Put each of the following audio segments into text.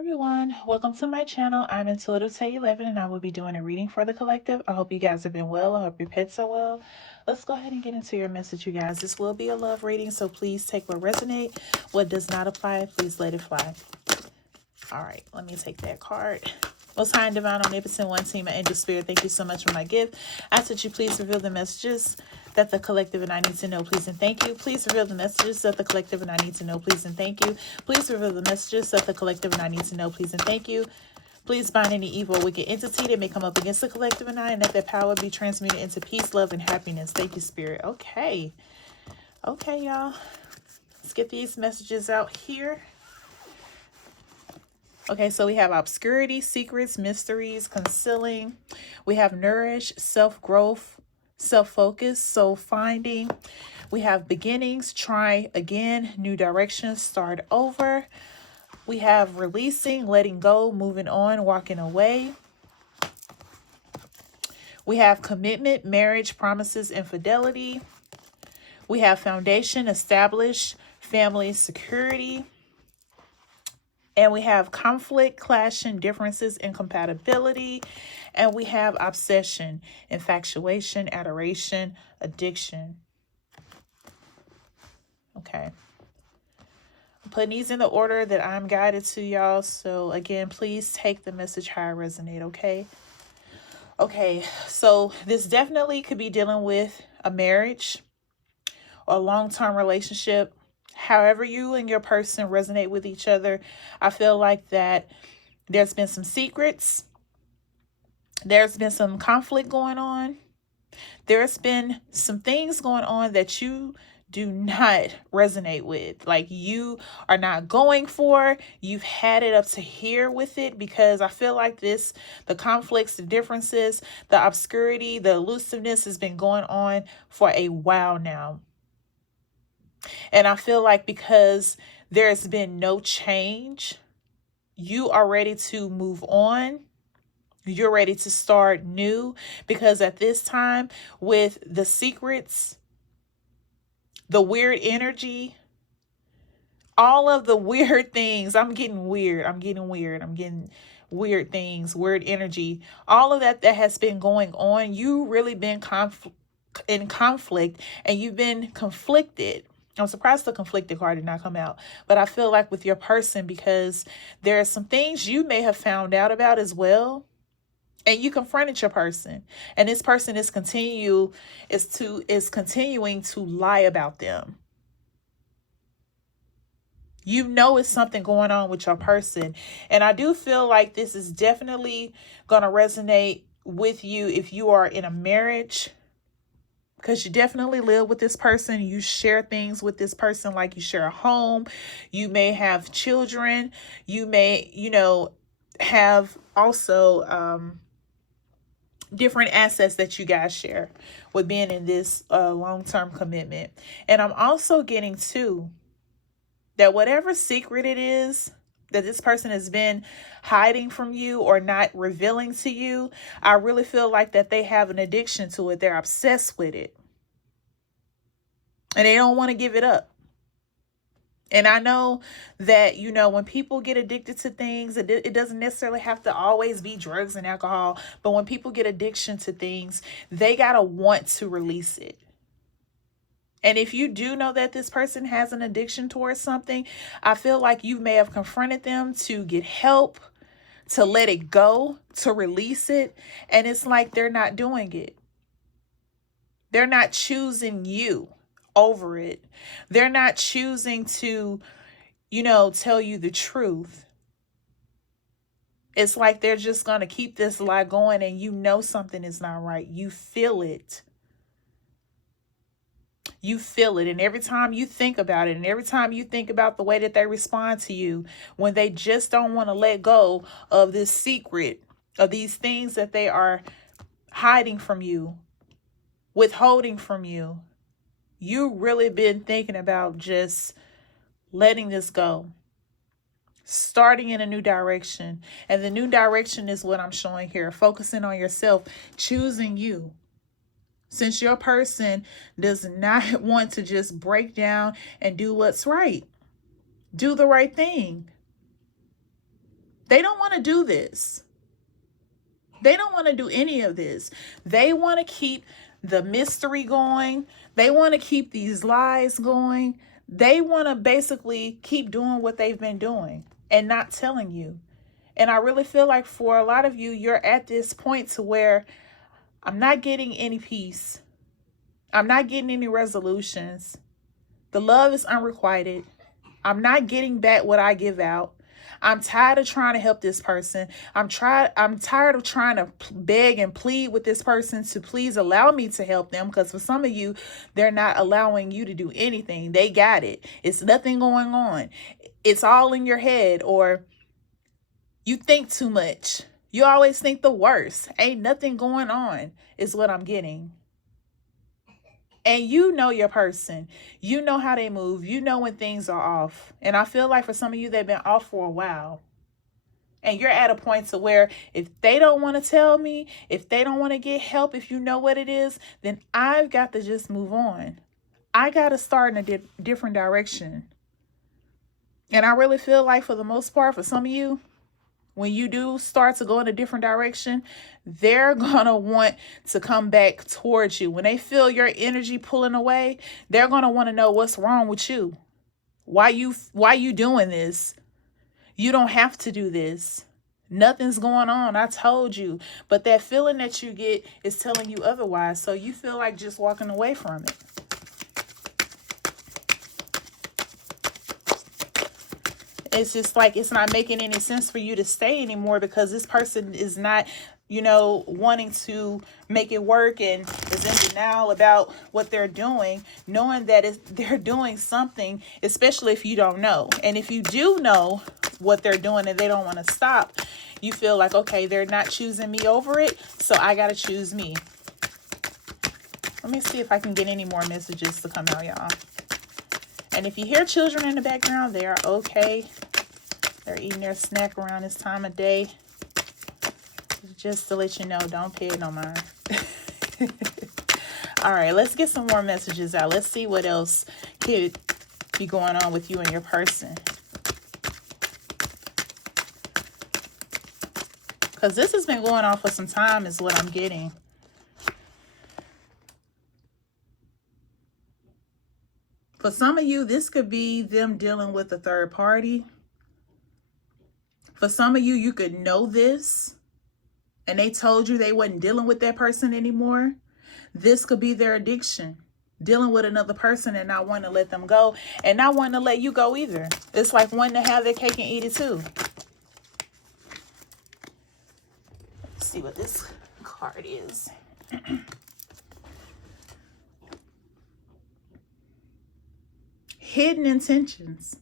Everyone, welcome to my channel. I'm Intuitive Tay 11 and I will be doing a reading for the collective. I hope you guys have been well. I hope your pets are well. Let's go ahead and get into your message, you guys. This will be a love reading, so please take what resonate. What does not apply, please let it fly. All right, let me take that card. Most High and Divine, Omnipotent One, Team, and Angel Spirit, thank you so much for my gift. I ask that you please reveal the messages that the collective and I need to know, please and thank you. Please reveal the messages that the collective and I need to know, please and thank you. Please reveal the messages that the collective and I need to know, please and thank you. Please bind any evil or wicked entity that may come up against the collective and I, and let their power be transmuted into peace, love, and happiness. Thank you, Spirit. Okay, y'all. Let's get these messages out here. Okay, so we have obscurity, secrets, mysteries, concealing. We have nourish, self-growth, self-focus, soul finding. We have beginnings, try again, new directions, start over. We have releasing, letting go, moving on, walking away. We have commitment, marriage, promises, infidelity. We have foundation, establish, family, security. And we have conflict, clashing, differences, incompatibility. And we have obsession, infatuation, adoration, addiction. Okay. I'm putting these in the order that I'm guided to, y'all. So again, please take the message how I resonate, okay? Okay, so this definitely could be dealing with a marriage or a long-term relationship. However you and your person resonate with each other, I feel like that there's been some secrets. There's been some conflict going on. There's been some things going on that you do not resonate with. Like you are not going for. You've had it up to here with it because I feel like the conflicts, the differences, the obscurity, the elusiveness has been going on for a while now. And I feel like because there's been no change, you are ready to move on. You're ready to start new because at this time with the secrets, the weird energy, all of the weird things, I'm getting weird things, weird energy, all of that has been going on. You really been in conflict and you've been conflicted. I'm surprised the conflicted card did not come out, but I feel like with your person, because there are some things you may have found out about as well. And you confronted your person, and this person is continuing to lie about them. You know it's something going on with your person. And I do feel like this is definitely going to resonate with you if you are in a marriage, because you definitely live with this person. You share things with this person, like you share a home. You may have children. You may, have also different assets that you guys share with being in this long-term commitment. And I'm also getting too that whatever secret it is that this person has been hiding from you or not revealing to you, I really feel like that they have an addiction to it. They're obsessed with it. And they don't want to give it up. And I know that, when people get addicted to things, it doesn't necessarily have to always be drugs and alcohol. But when people get addiction to things, they got to want to release it. And if you do know that this person has an addiction towards something, I feel like you may have confronted them to get help, to let it go, to release it. And it's like they're not doing it. They're not choosing you over it. They're not choosing to, tell you the truth. It's like they're just going to keep this lie going, and something is not right. You feel it. You feel it. And every time you think about it, and every time you think about the way that they respond to you, when they just don't want to let go of this secret, of these things that they are hiding from you, withholding from you, you really been thinking about just letting this go, starting in a new direction. And the new direction is what I'm showing here. Focusing on yourself, choosing you. Since your person does not want to just break down and do what's right, do the right thing. They don't want to do this. They don't want to do any of this. They want to keep the mystery going. They want to keep these lies going. They want to basically keep doing what they've been doing and not telling you. And I really feel like for a lot of you, you're at this point to where I'm not getting any peace. I'm not getting any resolutions. The love is unrequited. I'm not getting back what I give out. I'm tired of trying to help this person. I'm tired of trying to beg and plead with this person to please allow me to help them, because for some of you, they're not allowing you to do anything. They got it. It's nothing going on. It's all in your head, or you think too much. You always think the worst. Ain't nothing going on is what I'm getting. And you know your person. You know how they move. You know when things are off. And I feel like for some of you, they've been off for a while. And you're at a point to where if they don't want to tell me, if they don't want to get help, if you know what it is, then I've got to just move on. I got to start in a different direction. And I really feel like for the most part, for some of you, when you do start to go in a different direction, they're going to want to come back towards you. When they feel your energy pulling away, they're going to want to know what's wrong with you. Why you doing this? You don't have to do this. Nothing's going on. I told you. But that feeling that you get is telling you otherwise. So you feel like just walking away from it. It's just like it's not making any sense for you to stay anymore, because this person is not, wanting to make it work and is in denial about what they're doing, knowing that they're doing something, especially if you don't know. And if you do know what they're doing and they don't want to stop, you feel like, okay, they're not choosing me over it, so I got to choose me. Let me see if I can get any more messages to come out, y'all. And if you hear children in the background, they are okay. They're eating their snack around this time of day. Just to let you know, don't pay it no mind. All right, let's get some more messages out. Let's see what else could be going on with you and your person. Because this has been going on for some time is what I'm getting. For some of you, this could be them dealing with a third party. For some of you, you could know this and they told you they wasn't dealing with that person anymore. This could be their addiction, dealing with another person and not wanting to let them go and not wanting to let you go either. It's like wanting to have their cake and eat it too. Let's see what this card is. Hidden intentions.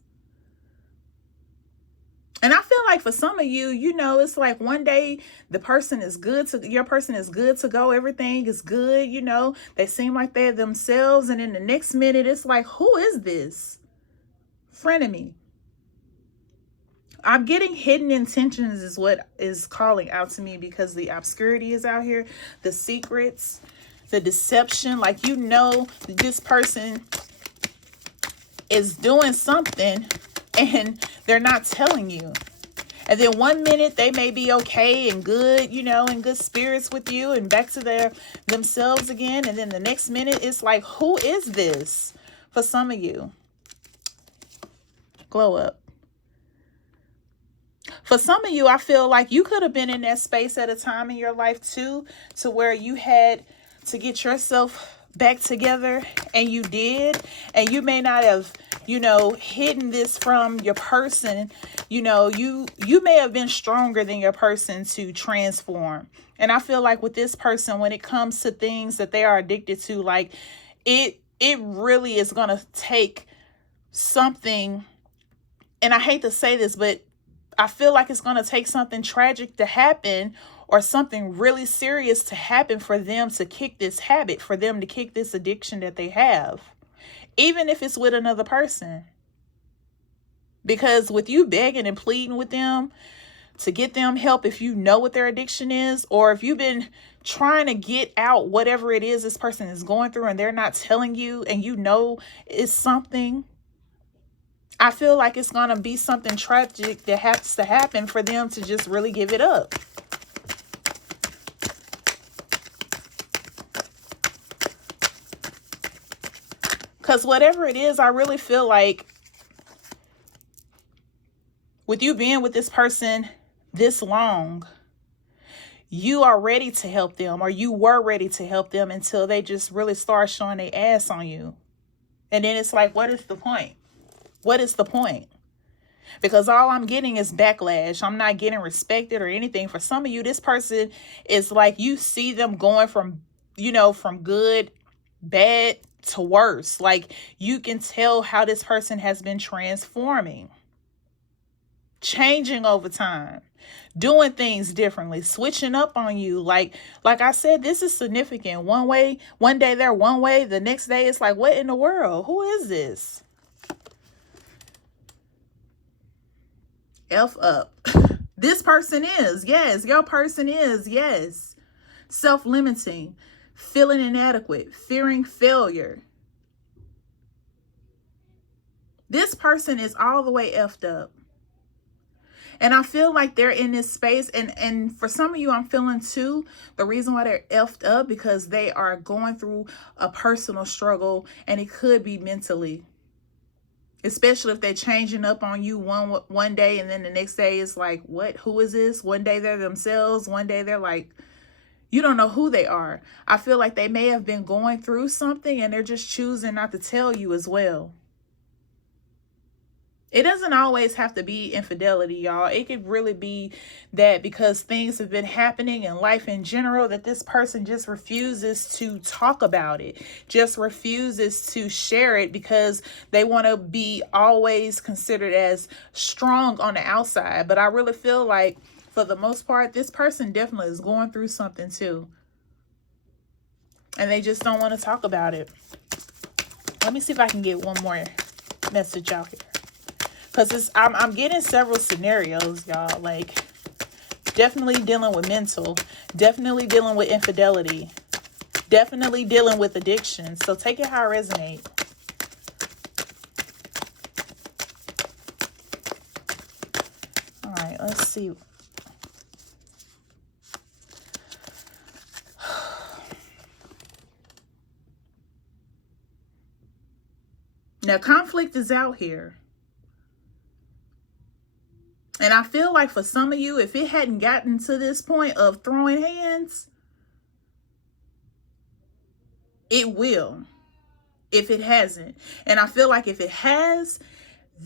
And I feel like for some of you, it's like one day your person is good to go. Everything is good. They seem like they're themselves. And in the next minute, it's like, who is this? Frenemy. I'm getting hidden intentions is what is calling out to me, because the obscurity is out here, the secrets, the deception. Like, this person is doing something and they're not telling you. And then one minute they may be okay and good, in good spirits with you and back to themselves again. And then the next minute it's like, who is this? For some of you, glow up. For some of you, I feel like you could have been in that space at a time in your life too, to where you had to get yourself back together, and you did, and you may not have hidden this from your person. You may have been stronger than your person to transform. And I feel like with this person, when it comes to things that they are addicted to, like it really is going to take something, and I hate to say this, but I feel like it's going to take something tragic to happen, or something really serious to happen for them to kick this habit, for them to kick this addiction that they have, even if it's with another person. Because with you begging and pleading with them to get them help, if you know what their addiction is, or if you've been trying to get out whatever it is this person is going through and they're not telling you, and it's something, I feel like it's going to be something tragic that has to happen for them to just really give it up. Because whatever it is, I really feel like with you being with this person this long, you are ready to help them, or you were ready to help them until they just really start showing their ass on you. And then it's like, what is the point? What is the point? Because all I'm getting is backlash. I'm not getting respected or anything. For some of you, this person is like, you see them going from, from good, bad to worse. Like, you can tell how this person has been transforming, changing over time, doing things differently, switching up on you. Like I said, this is significant. One day they're one way, the next day it's like, what in the world? Who is this? F up. This person is, yes, your person is, yes, self-limiting, feeling inadequate, fearing failure. This person is all the way effed up. And I feel like they're in this space. And for some of you, I'm feeling too, the reason why they're effed up, because they are going through a personal struggle, and it could be mentally. Especially if they're changing up on you one day, and then the next day it's like, what? Who is this? One day they're themselves. One day they're like, you don't know who they are. I feel like they may have been going through something, and they're just choosing not to tell you as well. It doesn't always have to be infidelity, y'all. It could really be that because things have been happening in life in general, that this person just refuses to talk about it, just refuses to share it, because they want to be always considered as strong on the outside. But I really feel like, for the most part, this person definitely is going through something too, and they just don't want to talk about it. Let me see if I can get one more message out here. Because I'm getting several scenarios, y'all. Like, definitely dealing with mental. Definitely dealing with infidelity. Definitely dealing with addiction. So take it how it resonates. All right, let's see. Now, conflict is out here. And I feel like for some of you, if it hadn't gotten to this point of throwing hands, it will, if it hasn't. And I feel like if it has,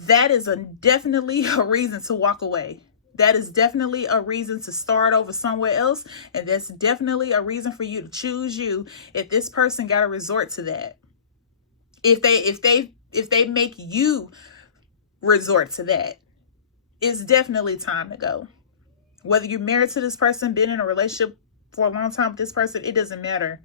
that is definitely a reason to walk away. That is definitely a reason to start over somewhere else. And that's definitely a reason for you to choose you, if this person got to resort to that. If they make you resort to that, it's definitely time to go. Whether you're married to this person, been in a relationship for a long time with this person, it doesn't matter.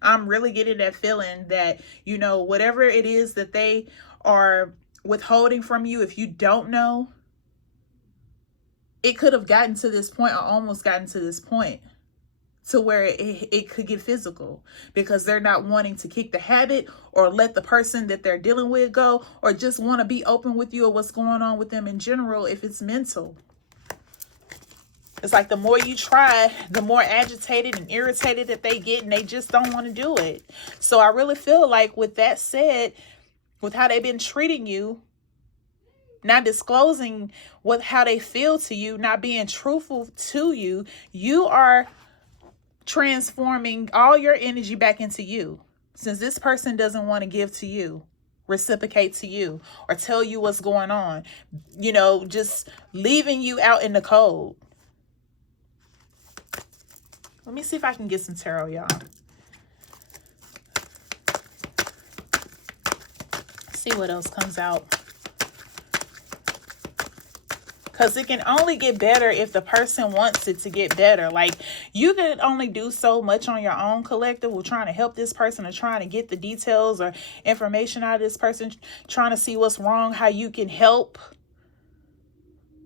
I'm really getting that feeling that, whatever it is that they are withholding from you, if you don't know, it could have gotten to this point, or almost gotten to this point, to where it could get physical, because they're not wanting to kick the habit or let the person that they're dealing with go, or just want to be open with you or what's going on with them in general. If it's mental, it's like the more you try, the more agitated and irritated that they get, and they just don't want to do it. So I really feel like, with that said, with how they've been treating you, not disclosing how they feel to you, not being truthful to you, you are transforming all your energy back into you. Since this person doesn't want to give to you, reciprocate to you, or tell you what's going on, just leaving you out in the cold. Let me see if I can get some tarot, y'all. See what else comes out. Because it can only get better if the person wants it to get better. Like, you can only do so much on your own, collective, with trying to help this person, or trying to get the details or information out of this person, trying to see what's wrong, how you can help.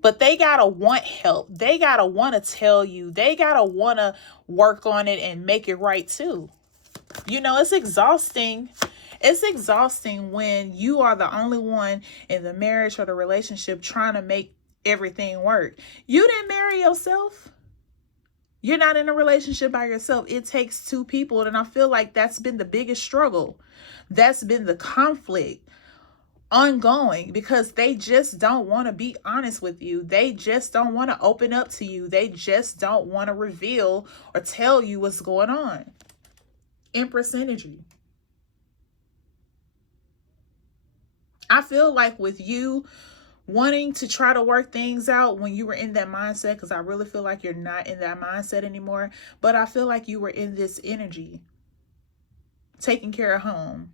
But they gotta want help. They gotta want to tell you. They gotta want to work on it and make it right too. It's exhausting. It's exhausting when you are the only one in the marriage or the relationship trying to make everything work. You didn't marry yourself. You're not in a relationship by yourself. It takes two people. And I feel like that's been the biggest struggle. That's been the conflict ongoing, because they just don't want to be honest with you. They just don't want to open up to you. They just don't want to reveal or tell you what's going on. Empress energy. I feel like with you wanting to try to work things out when you were in that mindset, because I really feel like you're not in that mindset anymore, but I feel like you were in this energy, taking care of home,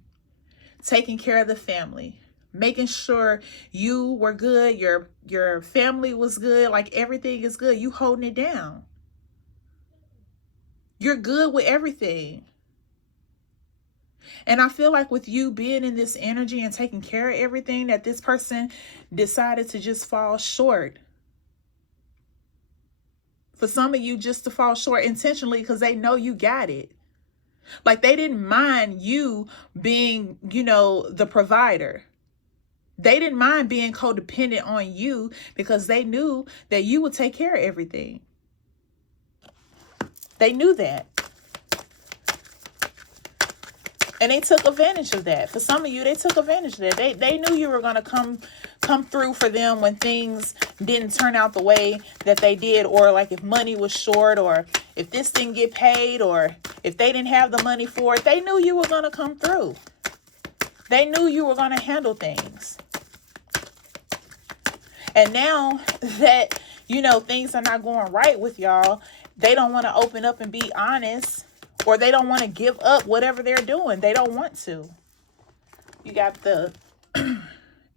taking care of the family, making sure you were good, your family was good, like everything is good. You holding it down. You're good with everything. And I feel like with you being in this energy and taking care of everything, that this person decided to just fall short. For some of you, just to fall short intentionally, because they know you got it. Like they didn't mind you being, the provider. They didn't mind being codependent on you because they knew that you would take care of everything. They knew that. And they took advantage of that. For some of you, they took advantage of that. They knew you were going to come through for them when things didn't turn out the way that they did, or like if money was short, or if this didn't get paid, or if they didn't have the money for it. They knew you were going to come through. They knew you were going to handle things. And now that, things are not going right with y'all, they don't want to open up and be honest, or they don't want to give up whatever they're doing. They don't want to. You got the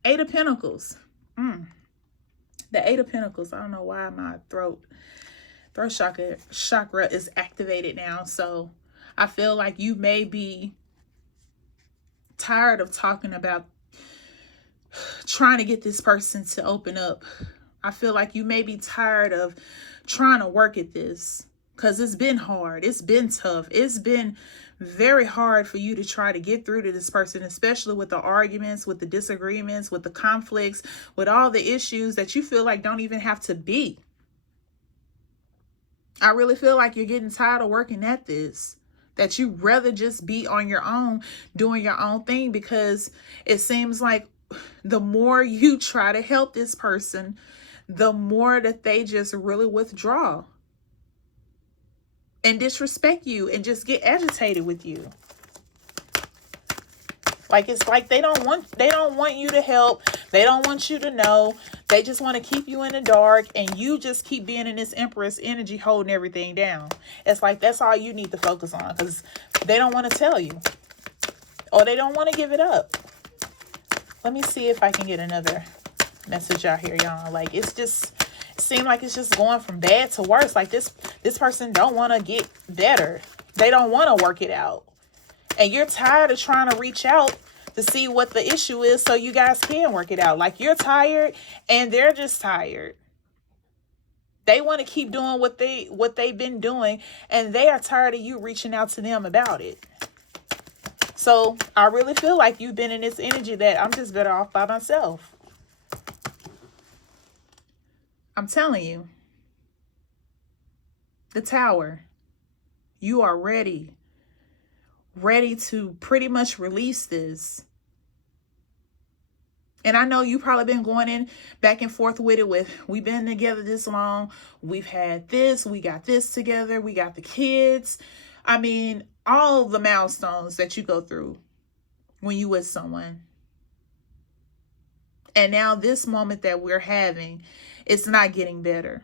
Eight of Pentacles. The Eight of Pentacles. I don't know why my throat chakra is activated now. So I feel like you may be tired of talking about trying to get this person to open up. I feel like you may be tired of trying to work at this, because it's been hard. It's been tough. It's been very hard for you to try to get through to this person, especially with the arguments, with the disagreements, with the conflicts, with all the issues that you feel like don't even have to be. I really feel like you're getting tired of working at this, that you rather just be on your own, doing your own thing, because it seems like the more you try to help this person, the more that they just really withdraw and disrespect you and just get agitated with you. Like it's like they don't want you to help. They don't want you to know. They just want to keep you in the dark, and you just keep being in this Empress energy, holding everything down. It's like that's all you need to focus on, because they don't want to tell you, or they don't want to give it up. Let me see if I can get another message out here, y'all. Like it seems like it's just going from bad to worse. Like this person don't want to get better. They don't want to work it out. And you're tired of trying to reach out to see what the issue is so you guys can work it out. Like you're tired and they're just tired. They want to keep doing what they've been doing, and they are tired of you reaching out to them about it. So I really feel like you've been in this energy that I'm just better off by myself. I'm telling you. The Tower. You are ready to pretty much release this. And I know you probably been going in back and forth with it we've been together this long. We've had this, we got this together. We got the kids. I mean, all the milestones that you go through when you with someone. And now this moment that we're having, it's not getting better.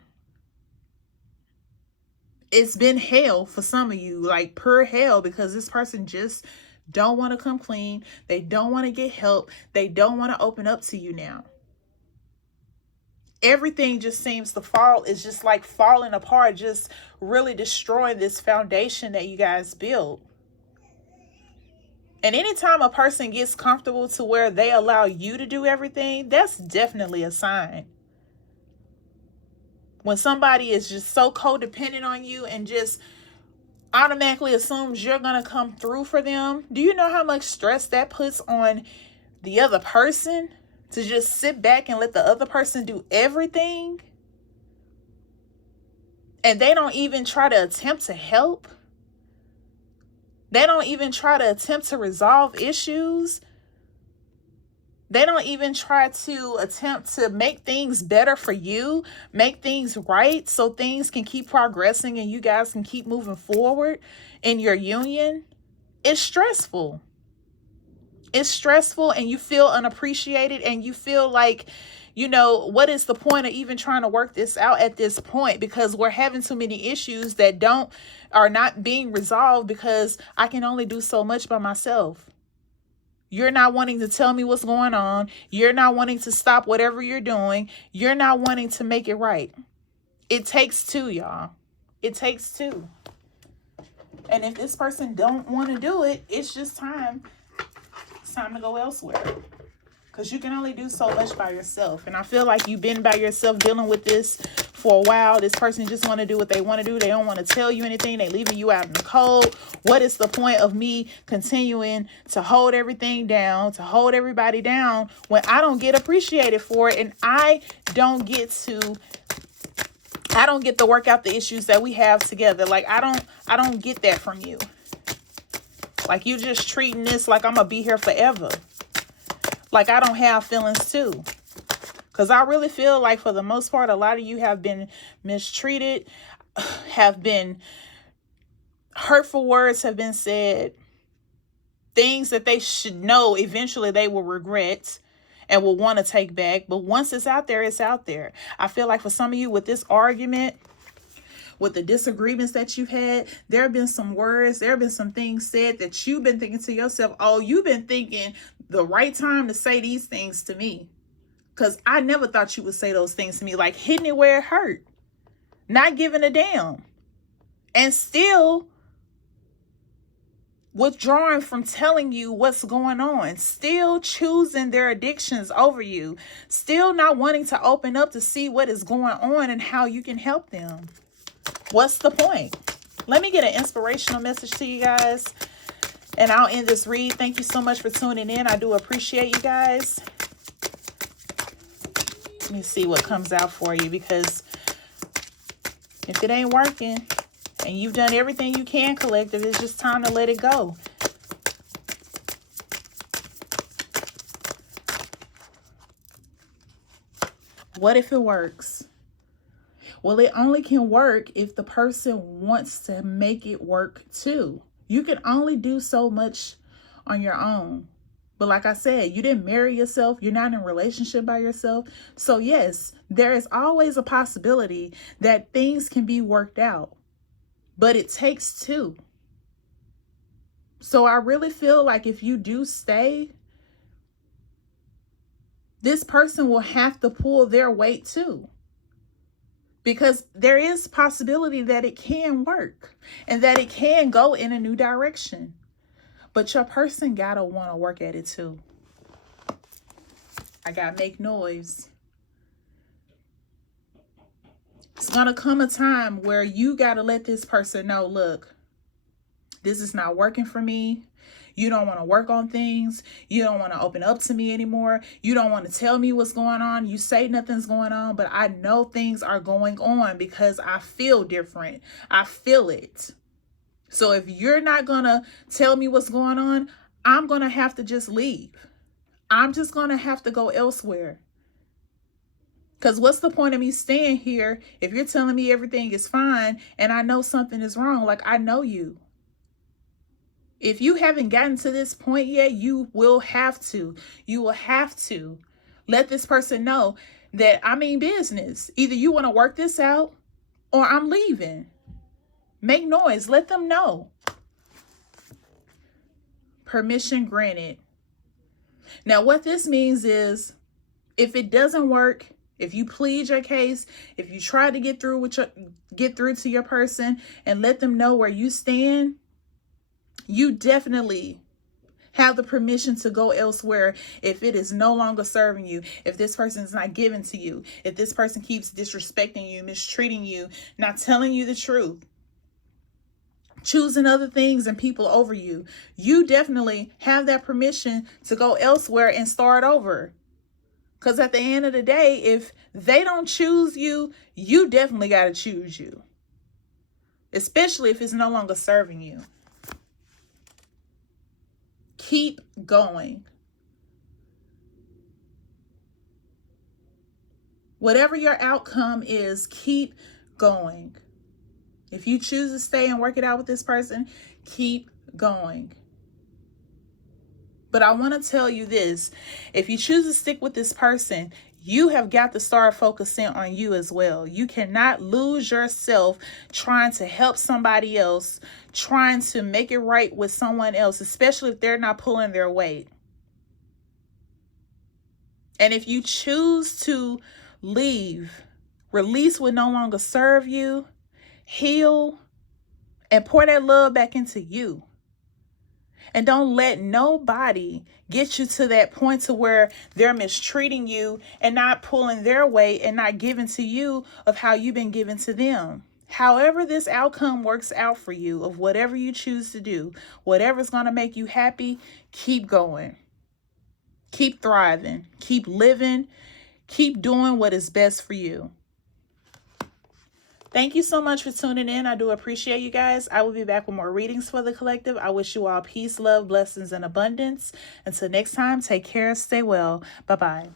It's been hell for some of you, like pure hell, because this person just don't want to come clean. They don't want to get help. They don't want to open up to you now. Everything just seems to fall. It's just like falling apart, just really destroying this foundation that you guys built. And anytime a person gets comfortable to where they allow you to do everything, that's definitely a sign. When somebody is just so codependent on you and just automatically assumes you're going to come through for them. Do you know how much stress that puts on the other person to just sit back and let the other person do everything? And they don't even try to attempt to help. They don't even try to attempt to resolve issues. They don't even try to attempt to make things better for you, make things right so things can keep progressing and you guys can keep moving forward in your union. It's stressful. It's stressful, and you feel unappreciated, and you feel like, you know, what is the point of even trying to work this out at this point? Because we're having too many issues that are not being resolved because I can only do so much by myself. You're not wanting to tell me what's going on. You're not wanting to stop whatever you're doing. You're not wanting to make it right. It takes two, y'all. It takes two. And if this person don't want to do it, it's just time. It's time to go elsewhere. Because you can only do so much by yourself. And I feel like you've been by yourself dealing with this for a while. This person just want to do what they want to do. They don't want to tell you anything. They leaving you out in the cold. What is the point of me continuing to hold everything down, to hold everybody down when I don't get appreciated for it, and I don't get to work out the issues that we have together? Like, I don't get that from you. Like, you just treating this like I'm gonna be here forever. Like, I don't have feelings too. Because I really feel like, for the most part, a lot of you have been mistreated, have been hurtful words have been said, things that they should know eventually they will regret and will want to take back. But once it's out there, it's out there. I feel like for some of you with this argument, with the disagreements that you've had, there have been some words, there have been some things said that you've been thinking to yourself, oh, you've been thinking the right time to say these things to me. Because I never thought you would say those things to me. Like, hitting it where it hurt. Not giving a damn. And still withdrawing from telling you what's going on. Still choosing their addictions over you. Still not wanting to open up to see what is going on and how you can help them. What's the point? Let me get an inspirational message to you guys, and I'll end this read. Thank you so much for tuning in. I do appreciate you guys. Let me see what comes out for you, because if it ain't working and you've done everything you can, collective, it's just time to let it go. What if it works? Well, it only can work if the person wants to make it work too. You can only do so much on your own. But like I said, you didn't marry yourself. You're not in a relationship by yourself. So yes, there is always a possibility that things can be worked out. But it takes two. So I really feel like if you do stay, this person will have to pull their weight too. Because there is possibility that it can work and that it can go in a new direction. But your person gotta want to work at it too. I gotta make noise. It's gonna come a time where you gotta let this person know, look, this is not working for me. You don't want to work on things. You don't want to open up to me anymore. You don't want to tell me what's going on. You say nothing's going on, but I know things are going on because I feel different. I feel it. So if you're not going to tell me what's going on, I'm going to have to just leave. I'm just going to have to go elsewhere. Because what's the point of me staying here if you're telling me everything is fine and I know something is wrong? Like, I know you. If you haven't gotten to this point yet, you will have to. You will have to let this person know that I mean business. Either you want to work this out or I'm leaving. Make noise. Let them know. Permission granted. Now, what this means is if it doesn't work, if you plead your case, if you try to get through to your person and let them know where you stand, you definitely have the permission to go elsewhere if it is no longer serving you, if this person is not given to you, if this person keeps disrespecting you, mistreating you, not telling you the truth, choosing other things and people over you. You definitely have that permission to go elsewhere and start over. Because at the end of the day, if they don't choose you, you definitely got to choose you. Especially if it's no longer serving you. Keep going. Whatever your outcome is, keep going. If you choose to stay and work it out with this person, keep going. But I want to tell you this. If you choose to stick with this person, you have got to start focusing on you as well. You cannot lose yourself trying to help somebody else, trying to make it right with someone else, especially if they're not pulling their weight. And if you choose to leave, release what no longer serve you, heal, and pour that love back into you. And don't let nobody get you to that point to where they're mistreating you and not pulling their weight and not giving to you of how you've been given to them. However this outcome works out for you, of whatever you choose to do, whatever's going to make you happy, keep going. Keep thriving. Keep living. Keep doing what is best for you. Thank you so much for tuning in. I do appreciate you guys. I will be back with more readings for the collective. I wish you all peace, love, blessings, and abundance. Until next time, take care, stay well. Bye-bye.